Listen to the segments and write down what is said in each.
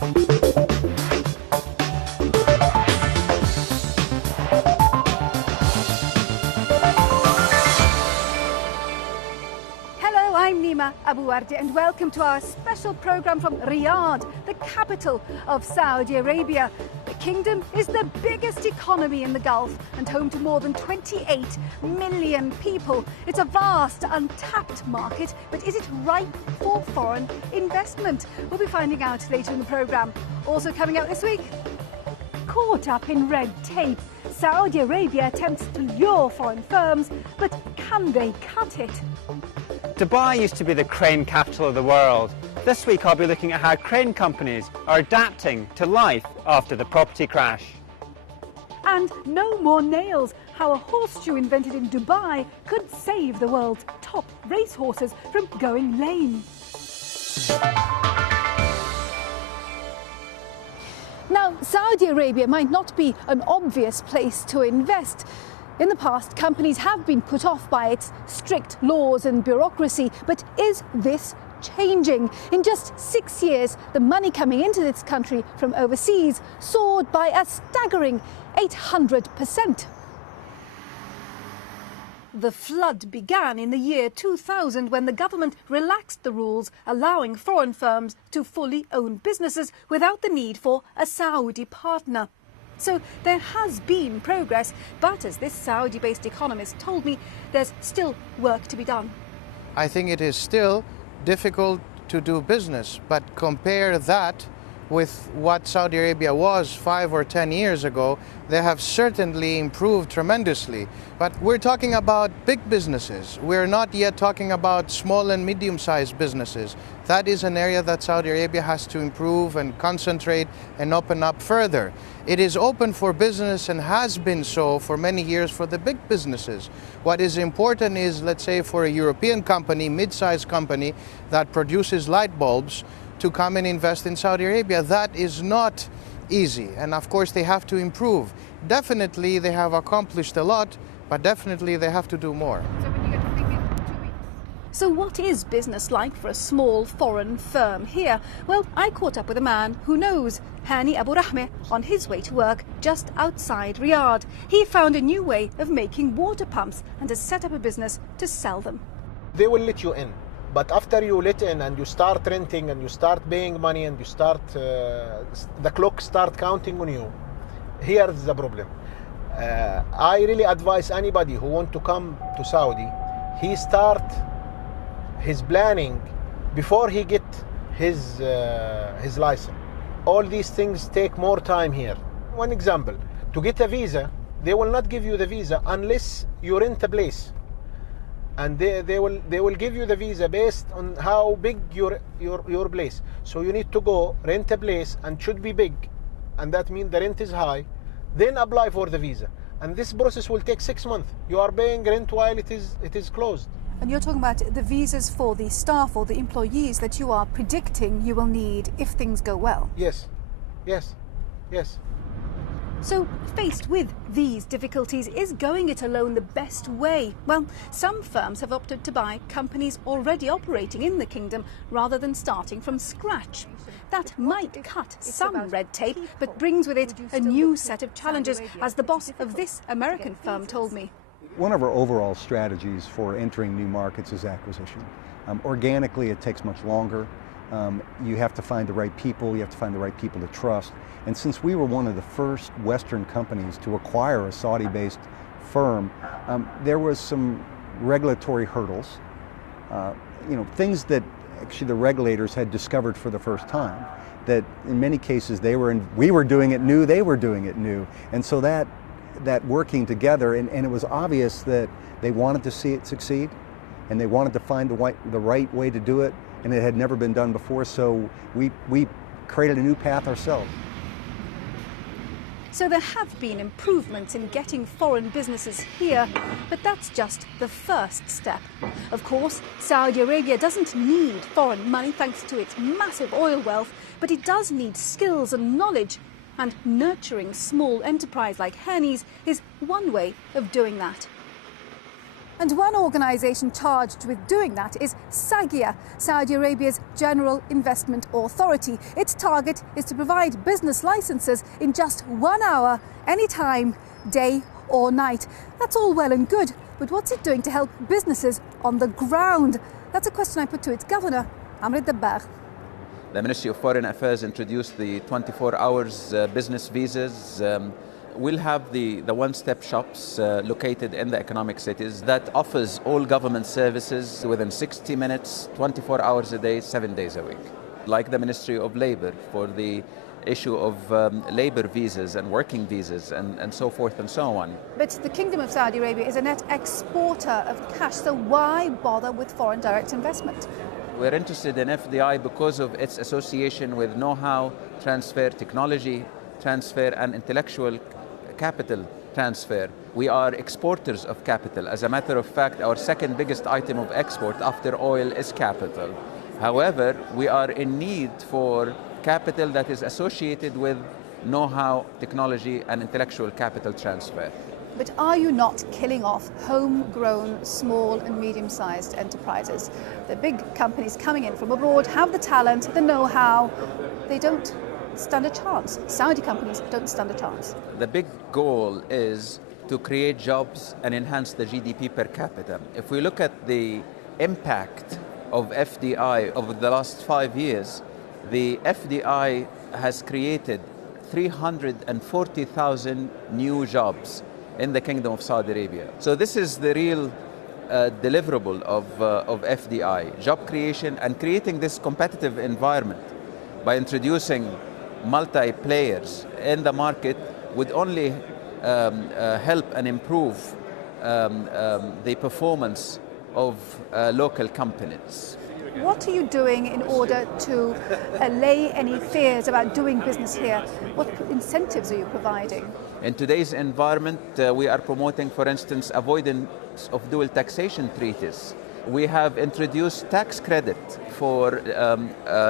Hello, I'm Nima Abu Wardi and welcome to our special program from Riyadh, the capital of Saudi Arabia. The kingdom is the biggest economy in the Gulf and home to more than 28 million people. It's a vast, untapped market, but is it ripe for foreign investment? We'll be finding out later in the program. Also coming out this week, caught up in red tape, Saudi Arabia attempts to lure foreign firms, but can they cut it? Dubai used to be the crane capital of the world. This week I'll be looking at how crane companies are adapting to life after the property crash. And no more nails, how a horseshoe invented in Dubai could save the world's top racehorses from going lame. Now, Saudi Arabia might not be an obvious place to invest. In the past, companies have been put off by its strict laws and bureaucracy, but is this changing? In just 6 years, the money coming into this country from overseas soared by a staggering 800%. The flood began in the year 2000 when the government relaxed the rules, allowing foreign firms to fully own businesses without the need for a Saudi partner. So there has been progress, but as this Saudi-based economist told me, there's still work to be done. I think it is still difficult to do business, but compare that with what Saudi Arabia was 5 or 10 years ago, they have certainly improved tremendously. But we're talking about big businesses. We're not yet talking about small and medium-sized businesses. That is an area that Saudi Arabia has to improve and concentrate and open up further. It is open for business and has been so for many years for the big businesses. What is important is, let's say, for a European company, mid-sized company that produces light bulbs, to come and invest in Saudi Arabia. That is not easy, and of course they have to improve. Definitely they have accomplished a lot, but definitely they have to do more. So what is business like for a small foreign firm here? Well, I caught up with a man who knows, Hani Abu Rahmeh, on his way to work just outside Riyadh. He found a new way of making water pumps and has set up a business to sell them. They will let you in. But after you let in and you start renting and you start paying money and you start, the clock start counting on you, here's the problem. I really advise anybody who want to come to Saudi, he start his planning before he get his license. All these things take more time here. One example, to get a visa, they will not give you the visa unless you rent a place. And they will give you the visa based on how big your place. So you need to go rent a place and should be big, and that means the rent is high. Then apply for the visa, and this process will take 6 months. You are paying rent while it is closed. And you're talking about the visas for the staff or the employees that you are predicting you will need if things go well. Yes, yes, yes. So, faced with these difficulties, is going it alone the best way? Well, some firms have opted to buy companies already operating in the kingdom rather than starting from scratch. That might cut some red tape, but brings with it a new set of challenges, as the boss of this American firm told me. One of our overall strategies for entering new markets is acquisition. Organically, it takes much longer. You have to find the right people, you have to find the right people to trust. And since we were one of the first Western companies to acquire a Saudi-based firm, there was some regulatory hurdles, things that actually the regulators had discovered for the first time, that in many cases we were doing it new, they were doing it new. And so that working together, and it was obvious that they wanted to see it succeed, and they wanted to find the right way to do it, and it had never been done before, so we created a new path ourselves. So there have been improvements in getting foreign businesses here, but that's just the first step. Of course, Saudi Arabia doesn't need foreign money thanks to its massive oil wealth, but it does need skills and knowledge, and nurturing small enterprise like Hani's is one way of doing that. And one organisation charged with doing that is SAGIA, Saudi Arabia's General Investment Authority. Its target is to provide business licences in just 1 hour, anytime, day or night. That's all well and good, but what's it doing to help businesses on the ground? That's a question I put to its governor, Amr Dabbagh. The Ministry of Foreign Affairs introduced the 24 hours business visas. We'll have the one-step shops located in the economic cities that offers all government services within 60 minutes, 24 hours a day, 7 days a week. Like the Ministry of Labour for the issue of labour visas and working visas and so forth and so on. But the Kingdom of Saudi Arabia is a net exporter of cash, so why bother with foreign direct investment? We're interested in FDI because of its association with know-how transfer, technology transfer and intellectual capital transfer. We are exporters of capital. As a matter of fact, our second biggest item of export after oil is capital. However, we are in need for capital that is associated with know-how, technology and intellectual capital transfer. But are you not killing off homegrown small and medium-sized enterprises? The big companies coming in from abroad have the talent, the know-how. They don't stand a chance. Saudi companies don't stand a chance. The big goal is to create jobs and enhance the GDP per capita. If we look at the impact of FDI over the last 5 years, the FDI has created 340,000 new jobs in the Kingdom of Saudi Arabia. So this is the real deliverable of FDI, job creation and creating this competitive environment by introducing multi-players in the market would only help and improve the performance of local companies. What are you doing in order to allay any fears about doing business here? What incentives are you providing? In today's environment, we are promoting, for instance, avoidance of dual taxation treaties. We have introduced tax credit for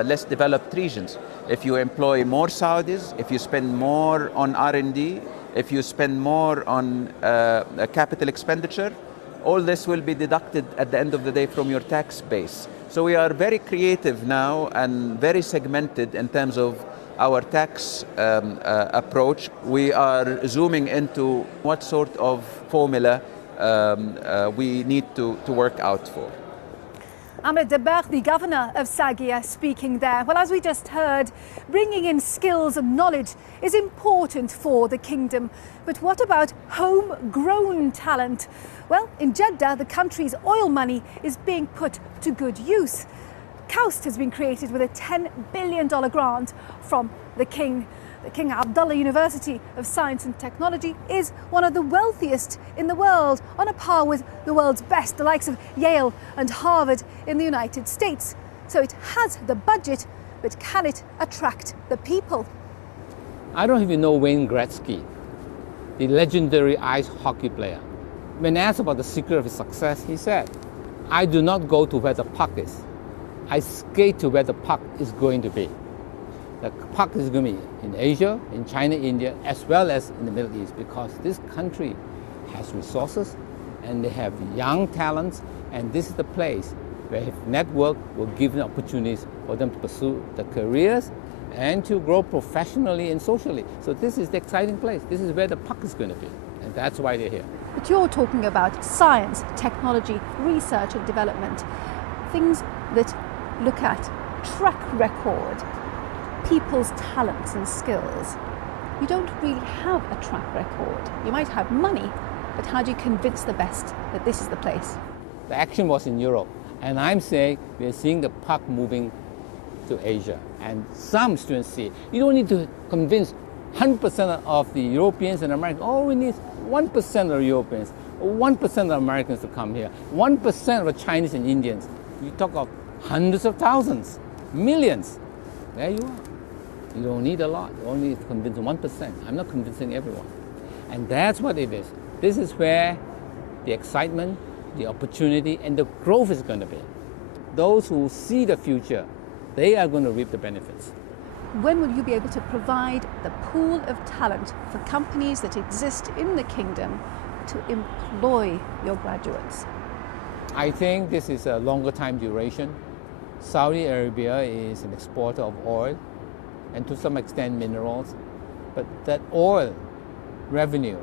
less developed regions. If you employ more Saudis, if you spend more on R&D, if you spend more on capital expenditure, all this will be deducted at the end of the day from your tax base. So we are very creative now and very segmented in terms of our tax approach. We are zooming into what sort of formula we need to work out for. Amr Dabbagh, the governor of SAGIA, speaking there. Well, as we just heard, bringing in skills and knowledge is important for the kingdom. But what about homegrown talent? Well, in Jeddah, the country's oil money is being put to good use. KAUST has been created with a $10 billion grant from the King. The King Abdullah University of Science and Technology is one of the wealthiest in the world, on a par with the world's best, the likes of Yale and Harvard in the United States. So it has the budget, but can it attract the people? I don't even know Wayne Gretzky, the legendary ice hockey player. When asked about the secret of his success, he said, "I do not go to where the puck is. I skate to where the puck is going to be." The puck is going to be in Asia, in China, India, as well as in the Middle East, because this country has resources and they have young talents, and this is the place where if network will give them opportunities for them to pursue their careers and to grow professionally and socially. So this is the exciting place. This is where the puck is going to be, and that's why they're here. But you're talking about science, technology, research and development, things that look at track record, people's talents and skills. You don't really have a track record. You might have money, but how do you convince the best that this is the place? The action was in Europe, and I'm saying we're seeing the puck moving to Asia. And some students see, you don't need to convince 100% of the Europeans and Americans. All we need is 1% of Europeans, 1% of Americans to come here, 1% of the Chinese and Indians. You talk of hundreds of thousands, millions. There you are. You don't need a lot. You only need to convince 1%. I'm not convincing everyone. And that's what it is. This is where the excitement, the opportunity, and the growth is going to be. Those who see the future, they are going to reap the benefits. When will you be able to provide the pool of talent for companies that exist in the kingdom to employ your graduates? I think this is a longer time duration. Saudi Arabia is an exporter of oil and to some extent minerals, but that oil revenue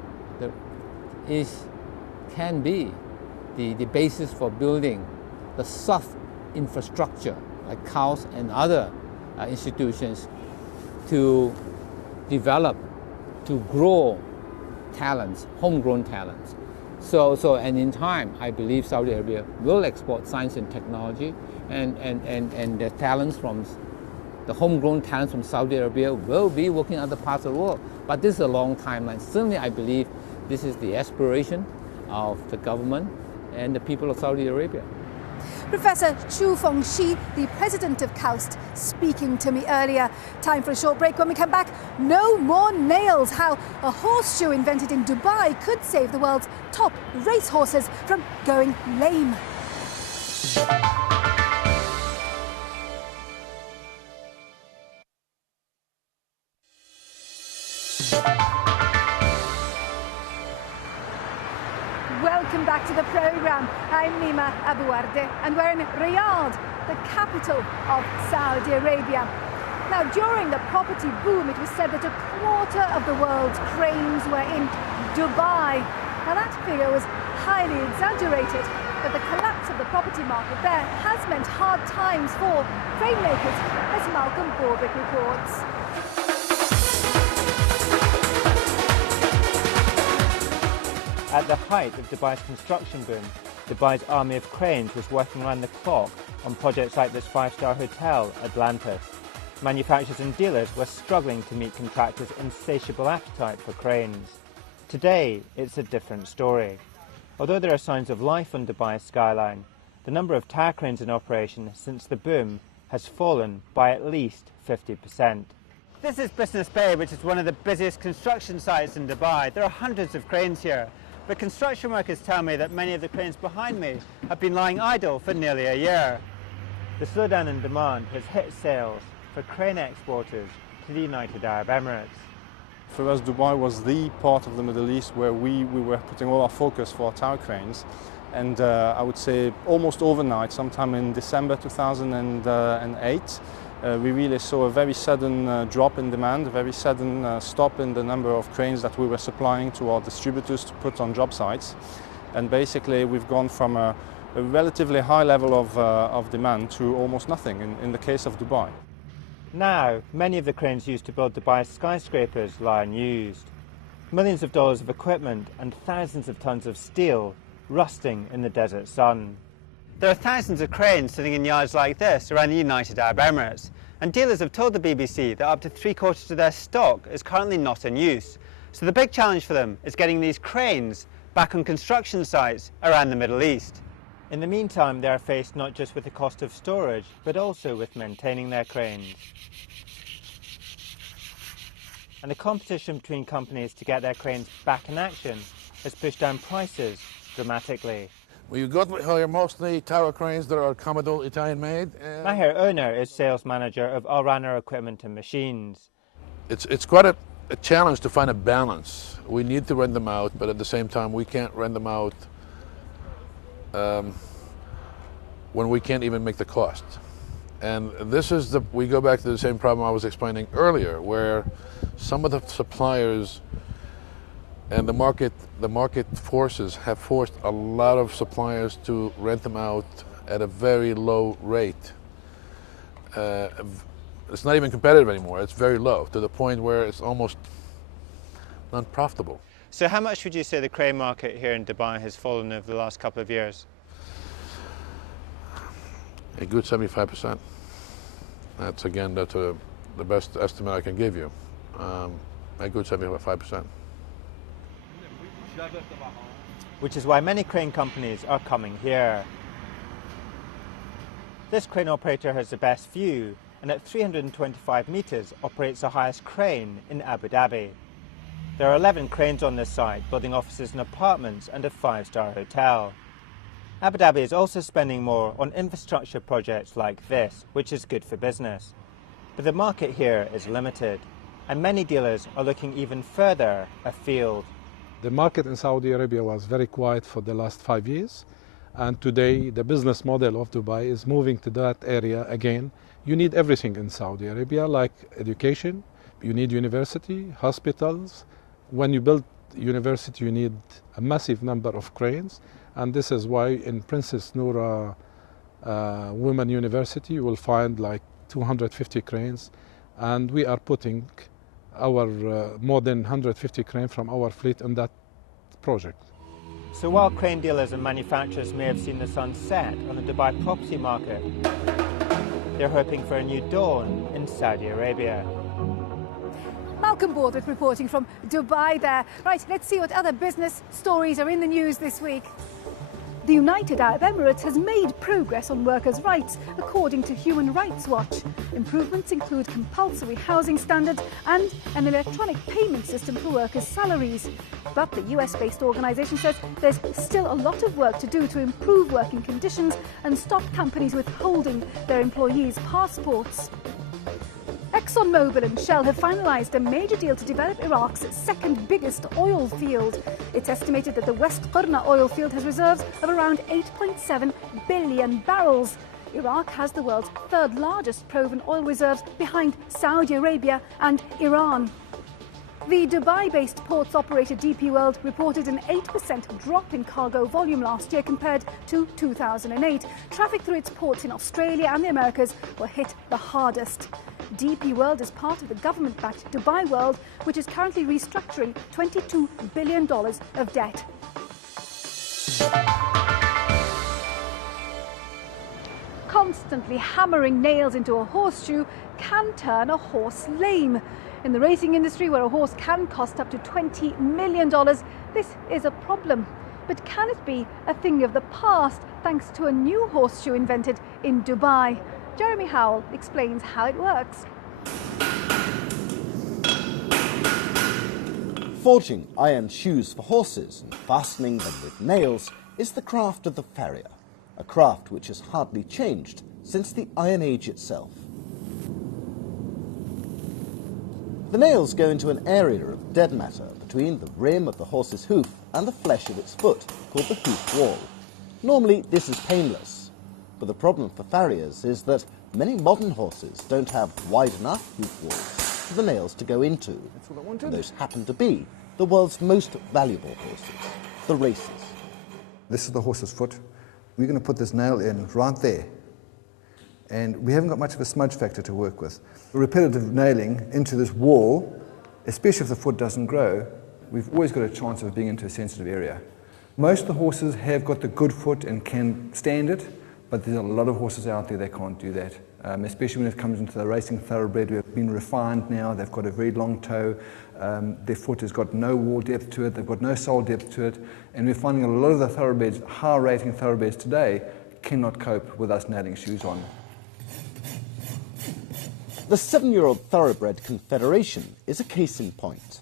can be the basis for building the soft infrastructure like CAUS and other institutions to develop, to grow talents, homegrown talents. And in time, I believe Saudi Arabia will export science and technology, and the talents from the homegrown talents from Saudi Arabia will be working in other parts of the world. But this is a long timeline. Certainly, I believe this is the aspiration of the government and the people of Saudi Arabia. Professor Chu Fengxi, the president of KAUST, speaking to me earlier. Time for a short break. When we come back, no more nails. How a horseshoe invented in Dubai could save the world's top racehorses from going lame. Welcome back to the programme. I'm Nima Abuarde and we're in Riyadh, the capital of Saudi Arabia. Now, during the property boom, it was said that a quarter of the world's cranes were in Dubai. Now, that figure was highly exaggerated, but the collapse of the property market there has meant hard times for crane makers, as Malcolm Borwick reports. At the height of Dubai's construction boom, Dubai's army of cranes was working around the clock on projects like this five-star hotel, Atlantis. Manufacturers and dealers were struggling to meet contractors' insatiable appetite for cranes. Today, it's a different story. Although there are signs of life on Dubai's skyline, the number of tower cranes in operation since the boom has fallen by at least 50%. This is Business Bay, which is one of the busiest construction sites in Dubai. There are hundreds of cranes here. But construction workers tell me that many of the cranes behind me have been lying idle for nearly a year. The slowdown in demand has hit sales for crane exporters to the United Arab Emirates. For us, Dubai was the part of the Middle East where we were putting all our focus for our tower cranes. And I would say almost overnight, sometime in December 2008, we really saw a very sudden drop in demand, a very sudden stop in the number of cranes that we were supplying to our distributors to put on job sites. And basically we've gone from a relatively high level of demand to almost nothing in the case of Dubai. Now, many of the cranes used to build Dubai's skyscrapers lie unused. Millions of dollars of equipment and thousands of tons of steel rusting in the desert sun. There are thousands of cranes sitting in yards like this around the United Arab Emirates, and dealers have told the BBC that up to 3/4 of their stock is currently not in use. So the big challenge for them is getting these cranes back on construction sites around the Middle East. In the meantime, they are faced not just with the cost of storage, but also with maintaining their cranes. And the competition between companies to get their cranes back in action has pushed down prices dramatically. We've got here mostly tower cranes that are Commodore Italian made. Maher Owner is sales manager of Al Rana Equipment and Machines. It's quite a challenge to find a balance. We need to rent them out, but at the same time we can't rent them out when we can't even make the cost. And this is we go back to the same problem I was explaining earlier, where some of the suppliers and the market forces have forced a lot of suppliers to rent them out at a very low rate. It's not even competitive anymore. It's very low, to the point where it's almost non-profitable. So how much would you say the crane market here in Dubai has fallen over the last couple of years? A good 75%. That's the best estimate I can give you. A good 75%. Which is why many crane companies are coming here. This crane operator has the best view, and at 325 meters operates the highest crane in Abu Dhabi. There are 11 cranes on this site, building offices and apartments and a 5-star hotel. Abu Dhabi is also spending more on infrastructure projects like this, which is good for business. But the market here is limited, and many dealers are looking even further afield. The market in Saudi Arabia was very quiet for the last 5 years, And today, the business model of Dubai is moving to that area again. You need everything in Saudi Arabia, like education. You need university, hospitals. When you build university, you need a massive number of cranes. And this is why in Princess Noura Women University, you will find like 250 cranes. And we are putting our more than 150 cranes from our fleet on that project. So while crane dealers and manufacturers may have seen the sun set on the Dubai property market, they're hoping for a new dawn in Saudi Arabia. Malcolm Borthwick reporting from Dubai there. Right, let's see what other business stories are in the news this week. The United Arab Emirates has made progress on workers' rights, according to Human Rights Watch. Improvements include compulsory housing standards and an electronic payment system for workers' salaries. But the US-based organisation says there's still a lot of work to do to improve working conditions and stop companies withholding their employees' passports. ExxonMobil and Shell have finalised a major deal to develop Iraq's second biggest oil field. It's estimated that the West Qurna oil field has reserves of around 8.7 billion barrels. Iraq has the world's third largest proven oil reserves behind Saudi Arabia and Iran. The Dubai-based ports operator DP World reported an 8% drop in cargo volume last year compared to 2008. Traffic through its ports in Australia and the Americas were hit the hardest. DP World is part of the government-backed Dubai World, which is currently restructuring $22 billion of debt. Constantly hammering nails into a horseshoe can turn a horse lame. In the racing industry, where a horse can cost up to $20 million, this is a problem. But can it be a thing of the past thanks to a new horseshoe invented in Dubai? Jeremy Howell explains how it works. Forging iron shoes for horses and fastening them with nails is the craft of the farrier, a craft which has hardly changed since the Iron Age itself. The nails go into an area of dead matter between the rim of the horse's hoof and the flesh of its foot, called the hoof wall. Normally this is painless, but the problem for farriers is that many modern horses don't have wide enough hoof walls for the nails to go into. That's what I wanted. And those happen to be the world's most valuable horses, the racers. This is the horse's foot. We're going to put this nail in right there. And we haven't got much of a smudge factor to work with. Repetitive nailing into this wall, especially if the foot doesn't grow, we've always got a chance of being into a sensitive area. Most of the horses have got the good foot and can stand it, but there's a lot of horses out there that can't do that, especially when it comes into the racing thoroughbred. We've been refined now, they've got a very long toe, their foot has got no wall depth to it, they've got no sole depth to it, and we're finding a lot of the thoroughbreds, high-rating thoroughbreds today, cannot cope with us nailing shoes on. The 7-year-old Thoroughbred Confederation is a case in point.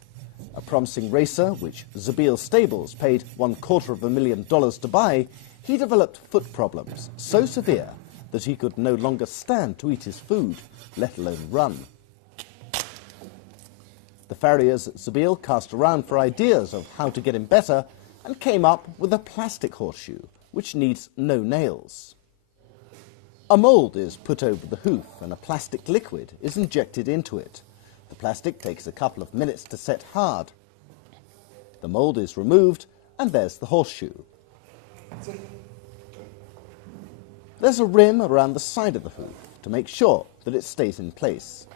A promising racer, which Zabeel Stables paid $250,000 to buy, he developed foot problems so severe that he could no longer stand to eat his food, let alone run. The farriers at Zabeel cast around for ideas of how to get him better and came up with a plastic horseshoe, which needs no nails. A mould is put over the hoof and a plastic liquid is injected into it. The plastic takes a couple of minutes to set hard. The mould is removed and there's the horseshoe. There's a rim around the side of the hoof to make sure that it stays in place.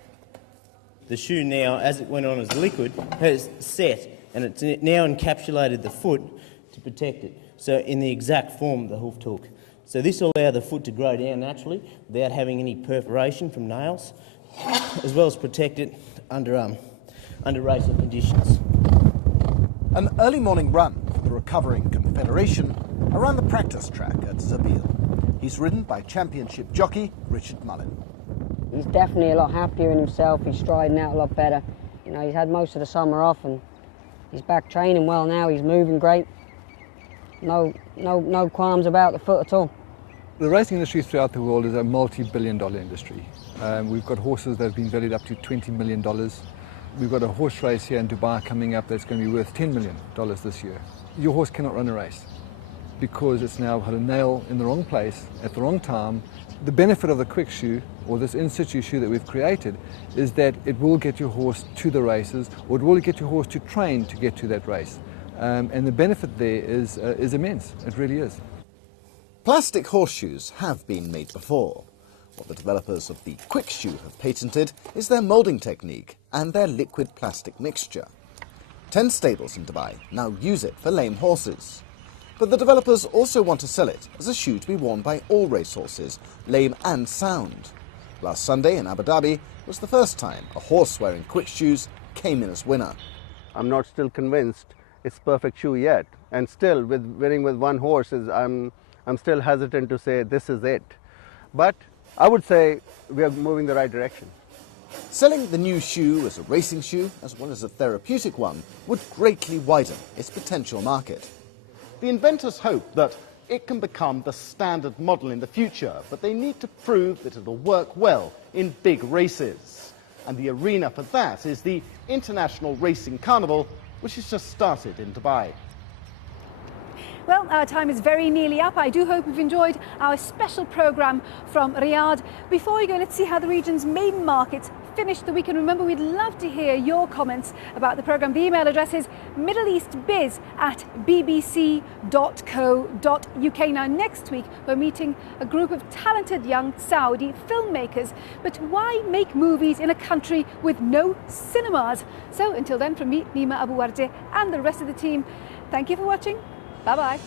The shoe now, as it went on as liquid, has set and it's now encapsulated the foot to protect it. So in the exact form the hoof took. So this will allow the foot to grow down naturally without having any perforation from nails, as well as protect it under racing conditions. An early morning run for the recovering Confederation around the practice track at Zabeel. He's ridden by championship jockey Richard Mullin. He's definitely a lot happier in himself. He's striding out a lot better. You know, he's had most of the summer off and he's back training well now. He's moving great. No qualms about the foot at all. The racing industry throughout the world is a multi-billion-dollar industry. We've got horses that have been valued up to $20 million. We've got a horse race here in Dubai coming up that's going to be worth $10 million this year. Your horse cannot run a race. because it's now had a nail in the wrong place at the wrong time. The benefit of the quick shoe, or this in-situ shoe that we've created, is that it will get your horse to the races, or it will get your horse to train to get to that race. And the benefit there is immense. It really is. Plastic horseshoes have been made before. What the developers of the quick shoe have patented is their moulding technique and their liquid plastic mixture. 10 stables in Dubai now use it for lame horses. But the developers also want to sell it as a shoe to be worn by all racehorses, lame and sound. Last Sunday in Abu Dhabi was the first time a horse wearing quick shoes came in as winner. I'm not still convinced it's perfect shoe yet, and still with winning with one horse I'm still hesitant to say this is it. But I would say we are moving the right direction. Selling the new shoe as a racing shoe as well as a therapeutic one would greatly widen its potential market. The inventors hope that it can become the standard model in the future, but they need to prove that it will work well in big races. And the arena for that is the International Racing Carnival, which has just started in Dubai. Well, our time is very nearly up. I do hope you've enjoyed our special programme from Riyadh. Before we go, let's see how the region's main markets finished the week. And remember, we'd love to hear your comments about the programme. The email address is middleeastbiz@bbc.co.uk. Now, next week, we're meeting a group of talented young Saudi filmmakers. But why make movies in a country with no cinemas? So until then, from me, Nima Abu Warje, and the rest of the team, thank you for watching. Bye-bye.